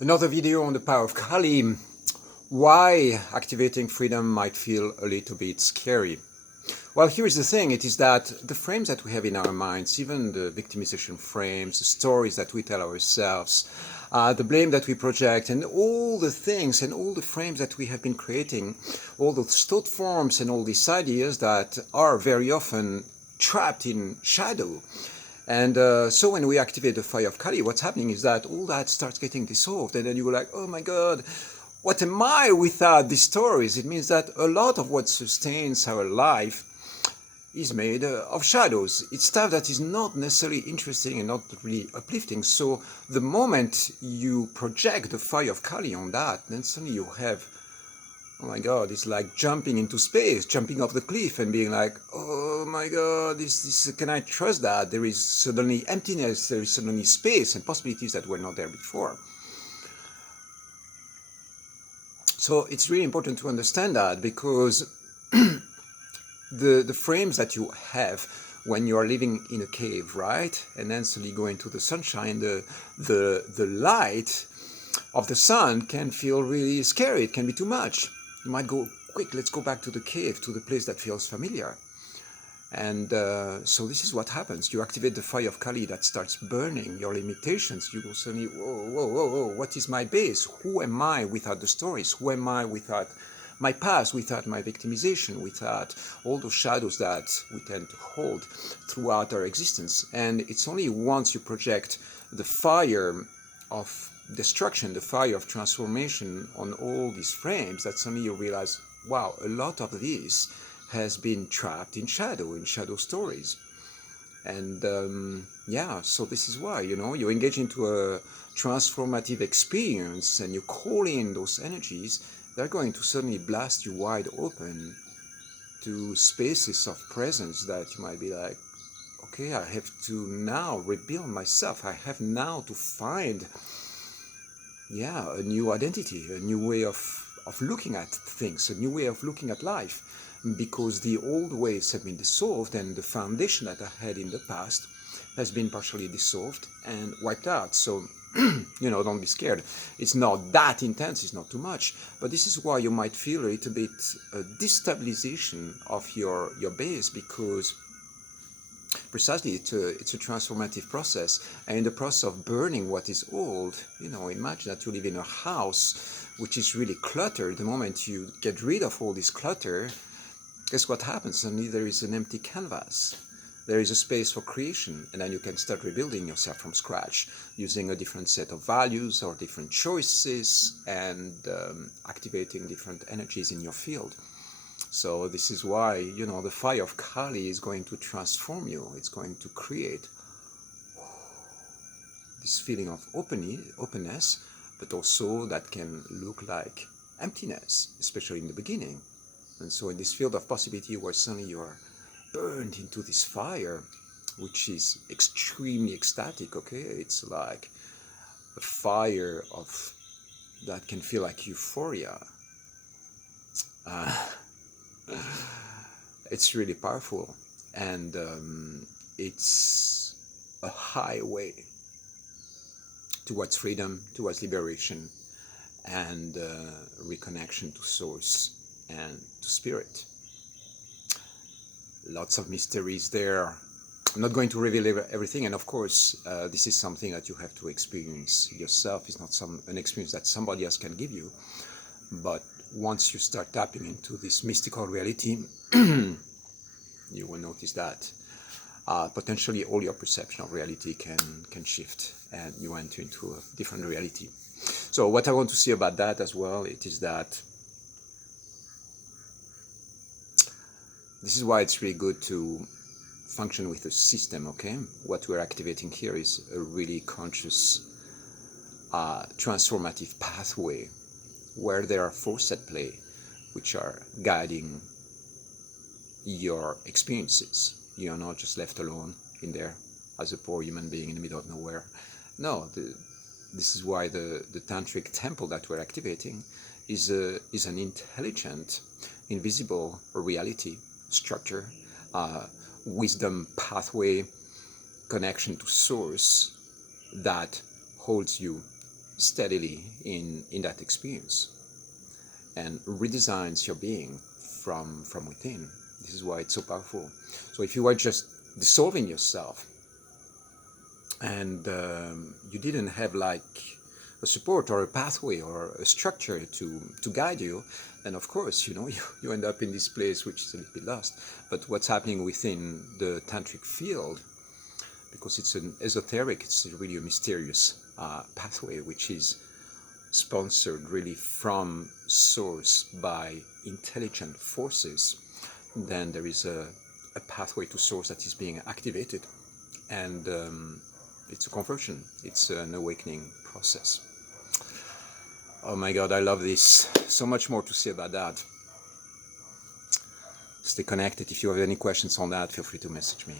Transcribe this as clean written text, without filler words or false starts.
Another video on the power of Kali. Why activating freedom might feel a little bit scary. Well, here is the thing. It is that the frames that we have in our minds, even the victimization frames, the stories that we tell ourselves, the blame that we project, and all the things and all the frames that we have been creating, all those thought forms and all these ideas that are very often trapped in shadow. And so when we activate the fire of Kali, what's happening is that all that starts getting dissolved. And then you go like, oh my God, what am I without these stories? It means that a lot of what sustains our life is made of shadows. It's stuff that is not necessarily interesting and not really uplifting. So the moment you project the fire of Kali on that, then suddenly you have, oh my God, it's like jumping into space, jumping off the cliff and being like, oh my God, can I trust that? There is suddenly emptiness, there is suddenly space and possibilities that were not there before. So it's really important to understand that, because the frames that you have when you are living in a cave, right? And then suddenly go into the sunshine, the light of the sun can feel really scary. It can be too much. You might go, quick, let's go back to the cave, to the place that feels familiar. And so this is what happens. You activate the fire of Kali that starts burning your limitations. You go suddenly, whoa, whoa, whoa, whoa, what is my base? Who am I without the stories? Who am I without my past, without my victimization, without all those shadows that we tend to hold throughout our existence? And it's only once you project the fire of destruction, the fire of transformation on all these frames, that suddenly you realize, wow, a lot of this has been trapped in shadow stories. And yeah, so this is why, you engage into a transformative experience and you call in those energies. They're going to suddenly blast you wide open to spaces of presence that you might be like, okay, I have to now rebuild myself. I have now to find, a new identity, a new way of looking at things, a new way of looking at life, because the old ways have been dissolved and the foundation that I had in the past has been partially dissolved and wiped out. So, don't be scared. It's not that intense, it's not too much, but this is why you might feel a little bit destabilization of your base, because precisely it's a transformative process. And in the process of burning what is old, imagine that you live in a house which is really cluttered. The moment you get rid of all this clutter, guess what happens? Suddenly there is an empty canvas. There is a space for creation, and then you can start rebuilding yourself from scratch using a different set of values or different choices, and activating different energies in your field. So this is why, the fire of Kali is going to transform you. It's going to create this feeling of openness, but also that can look like emptiness, especially in the beginning. And so in this field of possibility where suddenly you're burned into this fire, which is extremely ecstatic, okay? It's like a fire that can feel like euphoria. It's really powerful, and it's a highway towards freedom, towards liberation, and reconnection to source and to spirit. Lots of mysteries there. I'm not going to reveal everything, and of course this is something that you have to experience yourself. It's not an experience that somebody else can give you, but once you start tapping into this mystical reality, you will notice that potentially all your perception of reality can shift, and you enter into a different reality. So what I want to say about that as well, it is that this is why it's really good to function with a system, okay? What we're activating here is a really conscious, transformative pathway where there are forces at play which are guiding your experiences. You're not just left alone in there as a poor human being in the middle of nowhere. No, this is why the tantric temple that we're activating is an intelligent, invisible reality, structure, wisdom pathway, connection to source that holds you steadily in that experience and redesigns your being from within. This is why it's so powerful. So if you are just dissolving yourself and you didn't have like a support or a pathway or a structure to guide you, then of course, you end up in this place which is a little bit lost. But what's happening within the tantric field, because it's an esoteric, it's really a mysterious pathway which is sponsored really from source by intelligent forces, then there is a pathway to source that is being activated, and it's a conversion, it's an awakening process. Oh my God, I love this. So much more to say about that. Stay connected. If you have any questions on that, feel free to message me.